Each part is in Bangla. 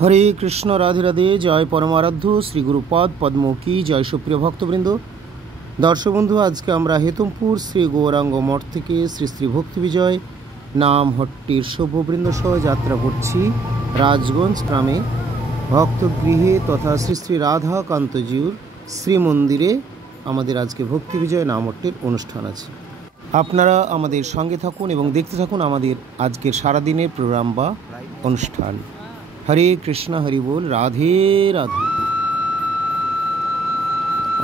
হরে কৃষ্ণ, রাধে রাধে। জয় পরমারাধ্য শ্রী গুরুপদ পদ্ম কি জয়। সুপ্রিয় ভক্তবৃন্দ, দর্শক বন্ধু, আজকে আমরা হেতমপুর শ্রী গৌরাঙ্গ মঠ থেকে শ্রী শ্রী ভক্তি বিজয় নাম হট্টির শুভবৃন্দ সহ যাত্রা করছি রাজগঞ্জ গ্রামে ভক্তগৃহে তথা শ্রী শ্রী রাধাকান্তজিউর শ্রীমন্দিরে। আমাদের আজকে ভক্তি বিজয় নাম হট্টির অনুষ্ঠান আছে। আপনারা আমাদের সঙ্গে থাকুন এবং দেখতে থাকুন আমাদের আজকের সারাদিনের প্রোগ্রাম বা অনুষ্ঠান। হরে কৃষ্ণ, হরি বল, রাধে রাধে।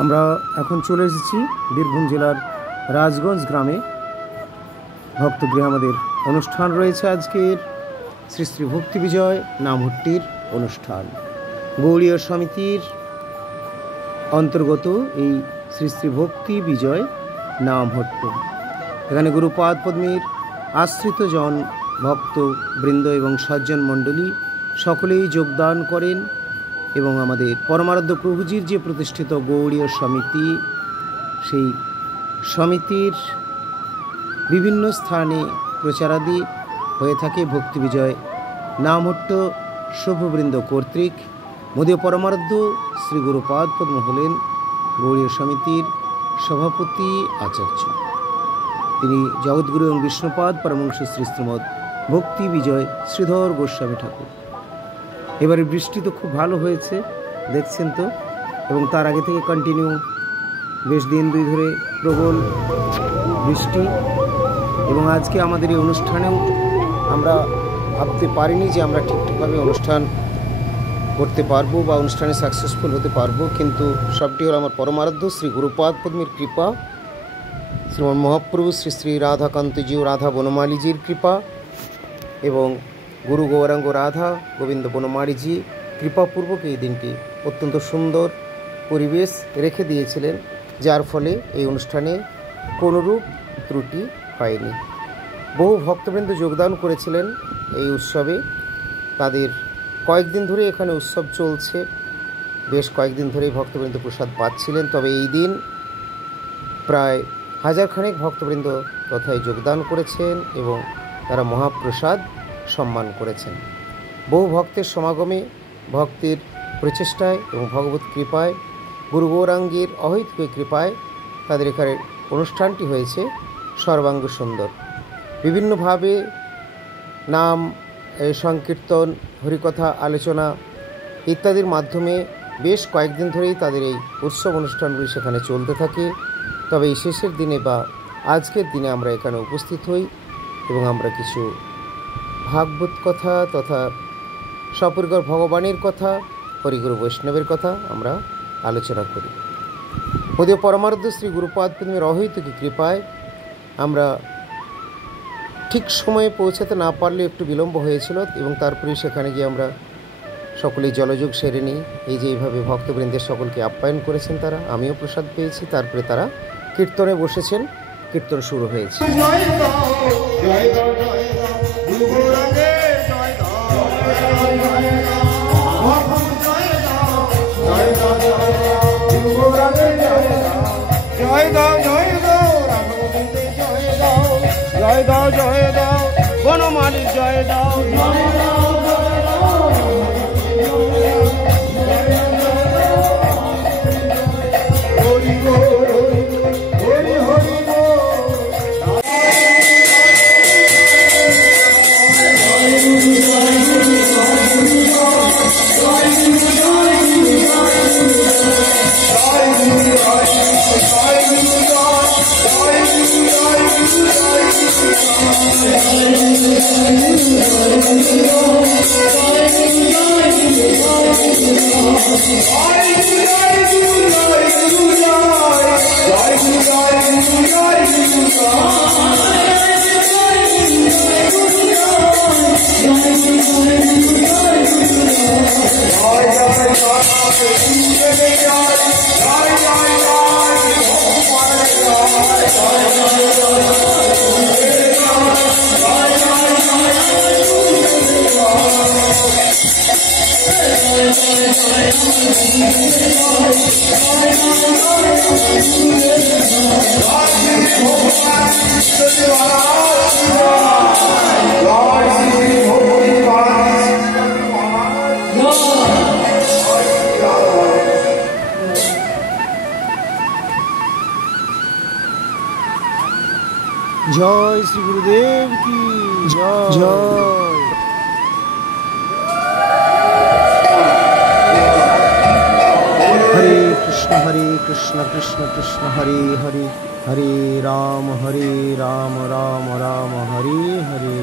আমরা এখন চলে এসেছি বীরভূম জেলার রাজগঞ্জ গ্রামে। ভক্তগৃহে আমাদের অনুষ্ঠান রয়েছে আজকের শ্রী শ্রী ভক্তি বিজয় নাম হট্টির অনুষ্ঠান। গৌড়ীয় সমিতির অন্তর্গত এই শ্রী শ্রী ভক্তি বিজয় নাম হট্ট। এখানে গুরুপাদ পদ্মের আশ্রিত জন ভক্তবৃন্দ এবং সজ্জন মণ্ডলী সকলেই যোগদান করেন এবং আমাদের পরমারাধ্য প্রভুজির যে প্রতিষ্ঠিত গৌড়ীয় সমিতি, সেই সমিতির বিভিন্ন স্থানে প্রচারাদি হয়ে থাকে ভক্তি বিজয় নামহট্ট শুভবৃন্দ কর্তৃক। মোদীয় পরমারাধ্য শ্রী গুরুপাদ পদ্ম হলেন গৌড়ীয় সমিতির সভাপতি আচার্য। তিনি জগৎগুরু এবং বিষ্ণুপাদ পরমহংস শ্রী শ্রীমৎ ভক্তি বিজয় শ্রীধর গোস্বামী ঠাকুর। এবারে বৃষ্টি তো খুব ভালো হয়েছে, দেখছেন তো, এবং তার আগে থেকে কন্টিনিউ বেশ দিন দুই ধরে প্রবল বৃষ্টি। এবং আজকে আমাদের এই অনুষ্ঠানেও আমরা ভাবতে পারিনি যে আমরা ঠিকঠাকভাবে অনুষ্ঠান করতে পারবো বা অনুষ্ঠানে সাকসেসফুল হতে পারবো, কিন্তু সবটি হল আমার পরমারাধ্য শ্রী গুরুপাদ পদ্মের কৃপা, শ্রীমন মহাপ্রভু শ্রী শ্রী রাধাকান্তজি ও রাধা বনমালীজির কৃপা এবং গুরু গৌরাঙ্গ রাধা গোবিন্দ বনমালীজি কৃপাপূর্বক এই দিনটি অত্যন্ত সুন্দর পরিবেশ রেখে দিয়েছিলেন, যার ফলে এই অনুষ্ঠানে কোনোরূপ ত্রুটি হয়নি। বহু ভক্তবৃন্দ যোগদান করেছিলেন এই উৎসবে। তাদের কয়েকদিন ধরে এখানে উৎসব চলছে, বেশ কয়েকদিন ধরেই ভক্তবৃন্দ প্রসাদ পাচ্ছিলেন। তবে এই দিন প্রায় 1000 খানেক ভক্তবৃন্দ তথায় যোগদান করেছেন এবং তারা মহাপ্রসাদ সম্মান করেছেন। বহু ভক্তের সমাগমে, ভক্তের প্রচেষ্টায় এবং ভগবত কৃপায়, গুরু গৌরাঙ্গের অহৈতুক কৃপায় তাদের এখানে অনুষ্ঠানটি হয়েছে সর্বাঙ্গ সুন্দর। বিভিন্নভাবে নাম সংকীর্তন, হরিকথা, আলোচনা ইত্যাদির মাধ্যমে বেশ কয়েকদিন ধরেই তাদের এই উৎসব অনুষ্ঠানগুলি সেখানে চলতে থাকে। তবে এই শেষের দিনে বা আজকের দিনে আমরা এখানে উপস্থিত হই এবং আমরা কিছু ভাগবত কথা তথা সপরিকর ভগবানের কথা, হরিগুরু বৈষ্ণবের কথা আমরা আলোচনা করি। মোদীয় পরমারাধ্য শ্রী গুরুপাদ পদ্মের অহৈতুক কৃপায় আমরা ঠিক সময়ে পৌঁছাতে না পারলে একটু বিলম্ব হয়েছিল এবং তারপরে সেখানে গিয়ে আমরা সকলেই জলযোগ সেরে নিই। এই যে এইভাবে ভক্তবৃন্দের সকলকে আপ্যায়ন করেছেন তারা, আমিও প্রসাদ পেয়েছি। তারপরে তারা কীর্তনে বসেছেন, কীর্তন শুরু হয়েছে। জয় দাও, জয় দাও, বনমালী জয় দাও, জয় দাও। जय श्री गुरुदेव की जय। हरे कृष्ण कृष्ण कृष्ण हरे हरे, हरे राम राम राम हरे हरे।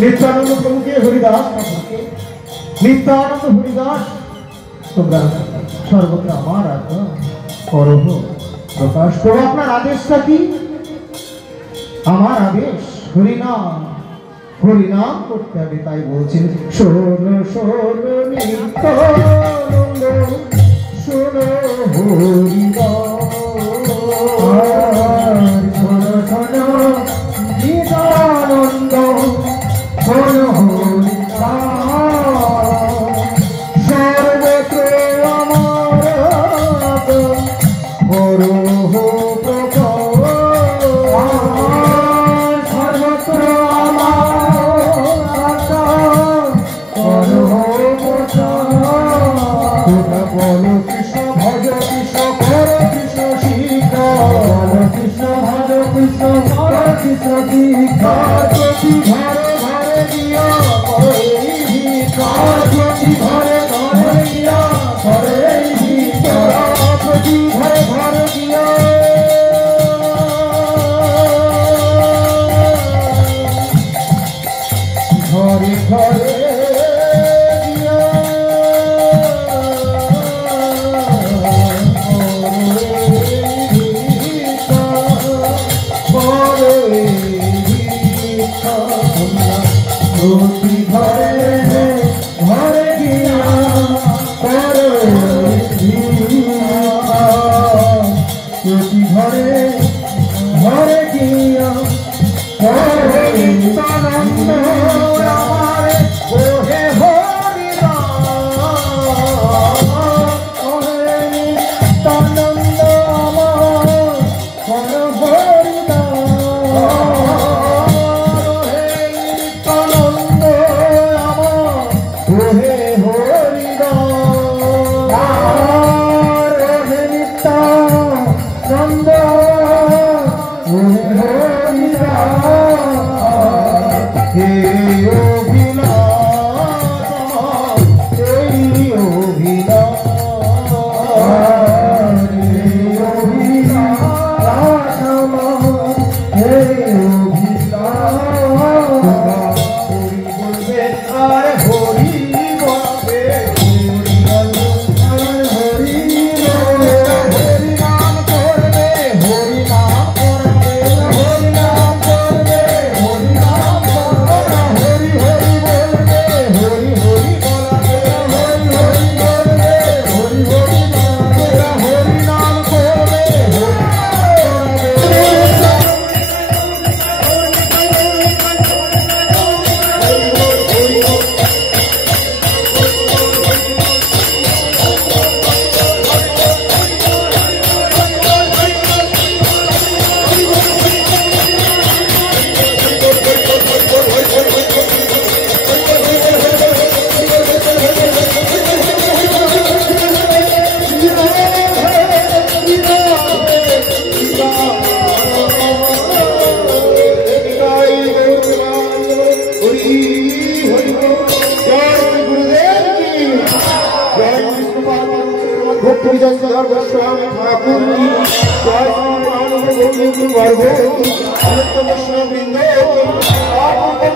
नित्यानंद प्रभु के हरिदास नित्यानंद हरिदास তোমরা সর্বত্র আমার আজ্ঞা করো প্রকাশ করো। আপনার আদেশটা কি? আমার আদেশ হরিনাম করতে হবে, তাই বলছেন শোনো শোনো নিত্যানন্দ শোনো হরিদাস, শোনো শোনো নিত্যানন্দ শোনো সর্বত্র আমার করো সর্বত্র আমার করো বলো কৃষ্ণ ভজ কৃষ্ণ কর কৃষ্ণ শিক্ষা, বলো কৃষ্ণ ভজ কৃষ্ণ কর কৃষ্ণ শিক্ষা, প্রতি ঘরে ঘরে দিয়া করে ভিক্ষা, প্রতি ঘরে ঘরে দিয়া করে ভিক্ষা, প্রতি ঘরে ঘরে দিয়া ঘরে ঘরে প্রতি ঘরে ঘরে গিয়া করে প্রতি ঘরে ঘরে গিয়া করে নিত্যানন্দ আমার ওহে হরিদাস, ওহে নিত্যানন্দ আমার ওহে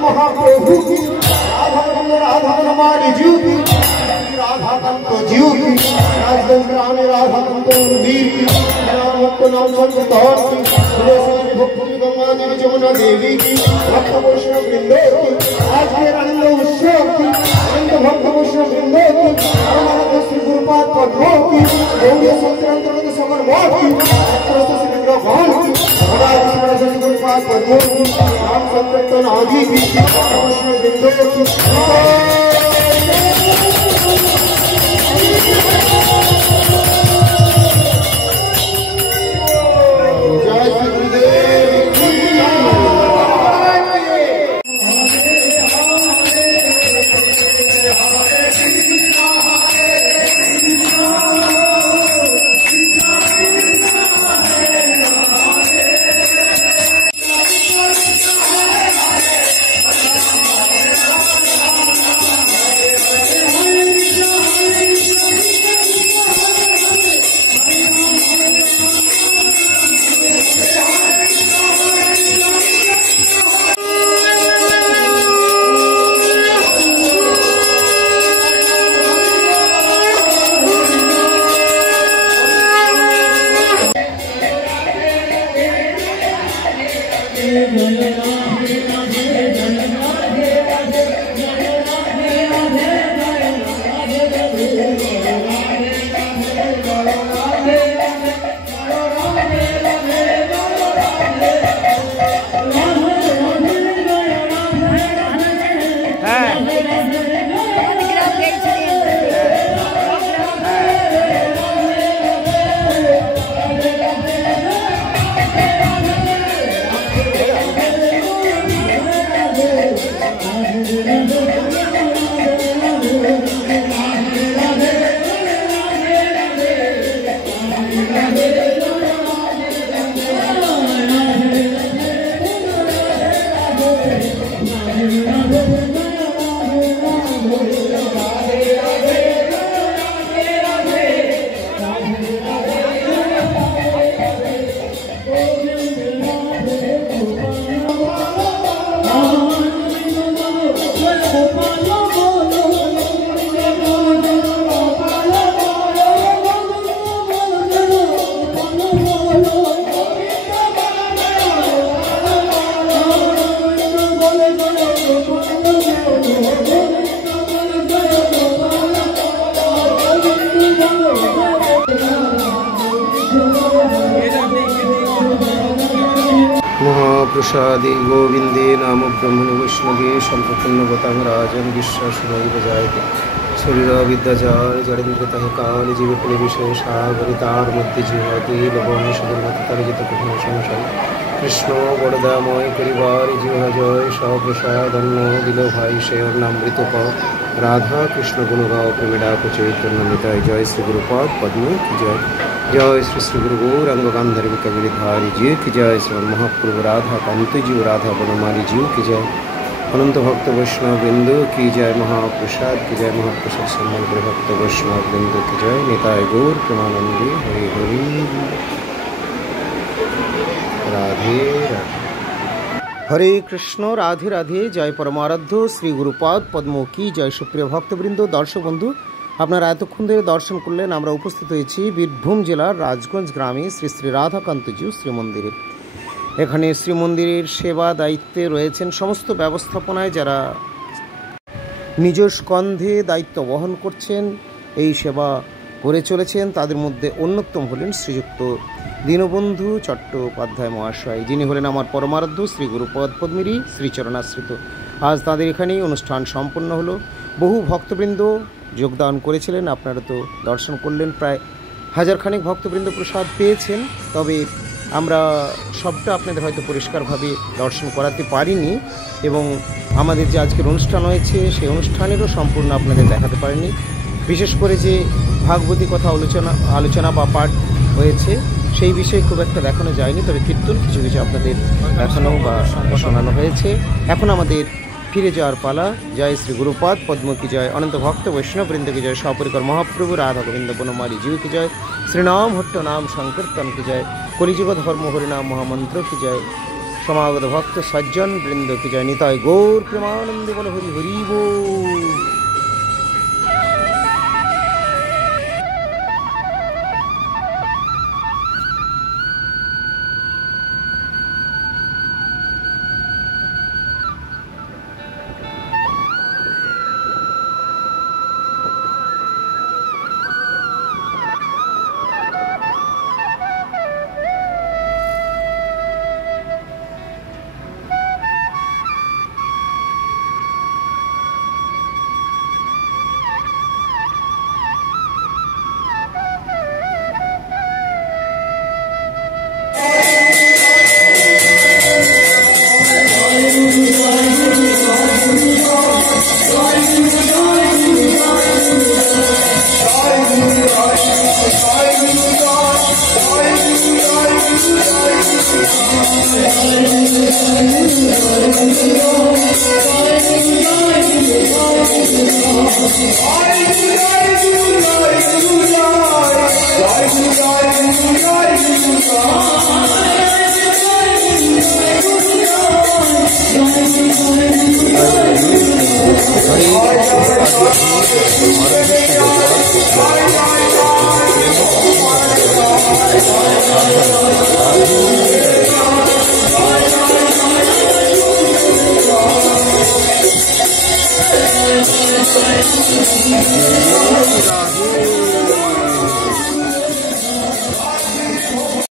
महाप्रभु की राधाकांत जीव की राजगंज ग्रामे राधाकांत मंदिर की नाम संतोष की भक्ति गंगा देवी जमुना देवी की भक्त वैष्णव वृंदों की आज के आनंद उत्सव की आनंद भक्त वैष्णव वृंदों की हमारा श्री गुरुपाद पद्मों की गौड़ीय संतरंतरत समर मोह की श्री इंद्रगौण की हमारा श्री गुरुपाद पद्मों की नाम संकीर्तन आदि की वैष्णव वृंदों की महाप्रसादे गोविंदे नाम ब्रह्मणि वैष्णवे संपूर्णवतां राजन विश्वासुनैव जायते शरीरा विद्याचार जड़ेन्द्रतः काल जीव प्रिय विशेषागरितार मध्य जीवते लवण सुदर्मतरिजित कृष्ण संसार कृष्ण बड़दामय परिवार जीव जय सप्रसाद अन्न दिल भाई शयनामृत राधा कृष्ण गुणगाव प्रेमिडाक चैतन्य निताय जय श्री गुरुपाद पद्म की जय जय श्री श्री गुरु गौरांग गांधर्व कविधारी जी की जय श्री महाप्रभु राधा कांत जीव राधा बनमाली जीव की जय अनंत भक्त वैष्णव बिंदु की जय महाप्रसाद की जय महाप्रसाद सम्मान भक्त वैष्णव बिंदु की जय निताय गौर प्रेमानंदी हरि हरि राधे राधे हरे कृष्ण राधे राधे जय परमाराध्य श्री गुरुपाद पद्म की जय सुप्रिय भक्तबृंद दर्शक बंधु আপনারা এতক্ষণ ধরে দর্শন করলেন আমরা উপস্থিত হয়েছি বীরভূম জেলার রাজগঞ্জ গ্রামে শ্রী শ্রী রাধাকান্তজি শ্রীমন্দিরে এখানে শ্রীমন্দিরের সেবা দায়িত্বে রয়েছেন সমস্ত ব্যবস্থাপনায় যারা নিজ স্কন্ধে দায়িত্ব বহন করছেন এই সেবা করে চলেছেন তাদের মধ্যে অন্যতম হলেন শ্রীযুক্ত দীনবন্ধু চট্টোপাধ্যায় মহাশয় যিনি হলেন আমার পরমারাধ্য শ্রী গুরুপদ পদ্মিরী শ্রীচরণাশ্রিত আজ তাদের এখানেই অনুষ্ঠান সম্পন্ন হলো বহু ভক্তবৃন্দ যোগদান করেছিলেন আপনারা তো দর্শন করলেন প্রায় হাজারখানেক ভক্তবৃন্দ প্রসাদ পেয়েছেন তবে আমরা সবটা আপনাদের হয়তো পরিষ্কারভাবে দর্শন করাতে পারিনি এবং আমাদের যে আজকের অনুষ্ঠান হয়েছে সেই অনুষ্ঠানেরও সম্পূর্ণ আপনাদের দেখাতে পারিনি বিশেষ করে যে ভাগবতী কথা আলোচনা বা পাঠ হয়েছে সেই বিষয়ে খুব একটা দেখানো যায়নি তবে কীর্তন কিছু কিছু আপনাদের দেখানো বা শোনানো হয়েছে এখন আমাদের ফিরে যাওয়ার পালা জয় শ্রী গুরুপাদ পদ্ম की जय अनंत भक्त वैष्णव वृंद की जय सपरिकर महाप्रभु राधा गोविंद बनमाली जीव की जय श्रीनाम हट्ट नाम संकीर्तन की जय कलिजुग धर्म हरिनाम महामंत्र की जय समागत भक्त सज्जन वृंद की जय निताय गौर प्रेमानंद बोल हरि हरि बोल। Hare